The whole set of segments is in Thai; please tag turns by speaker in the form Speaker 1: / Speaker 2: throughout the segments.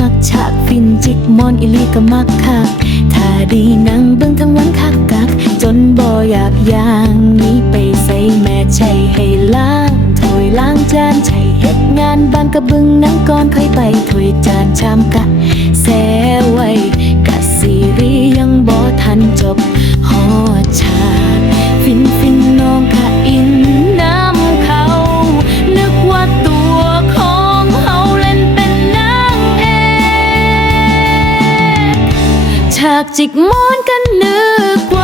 Speaker 1: มักฉากปิ้นจิกมอนอิลีก็มักคักถ้าดีนั่งเบิ่งทั้งวันคักกัก จนบ่อยากย่างนี้ไปใส่แม่ใช่ให้ล้างถ้วยล้างจานใช่เฮ็ดงานบ้านกระบึงนั่งก่อนค่อยไปถ้วยจานชามกะแซไว้กะซีรียังบ่ทันจบ จิกมอนกันนึกว่า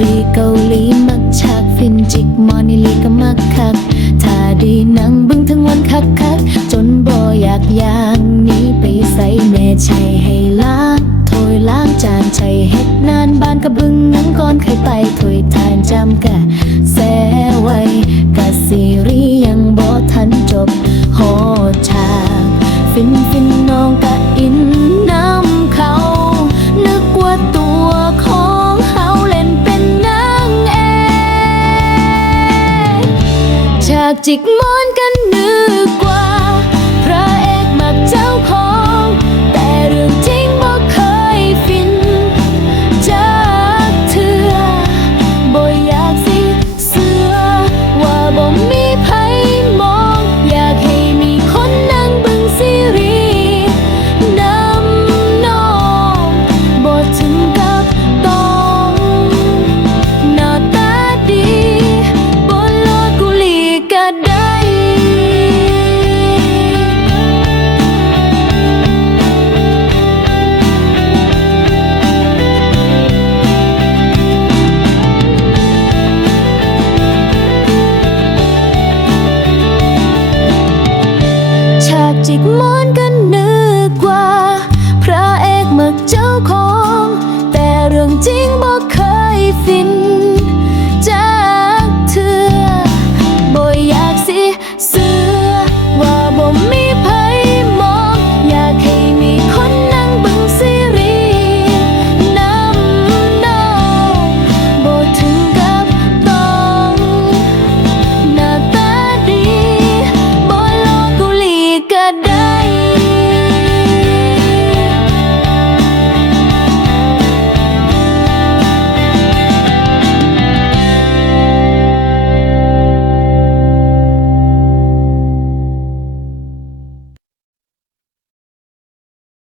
Speaker 1: รีเกาหลีมักฉากฟินจิกมอนิลีก็มักคักถ้าดีนั่งบึ้งทั้งวันคักคักจนบ่อยากย่างนี้ไปใส่แม่ใช่ให้ล้างถ้วยล้างจานใช่เฮ็ดนานบ้านกะบึงนั่งก่อนเคยไปถ้วยทานจำกะแซไว้กะซีรียังบ่ทันจบากจิกมอนกันนึกว่า พระเอกมักเจ้าขอ thin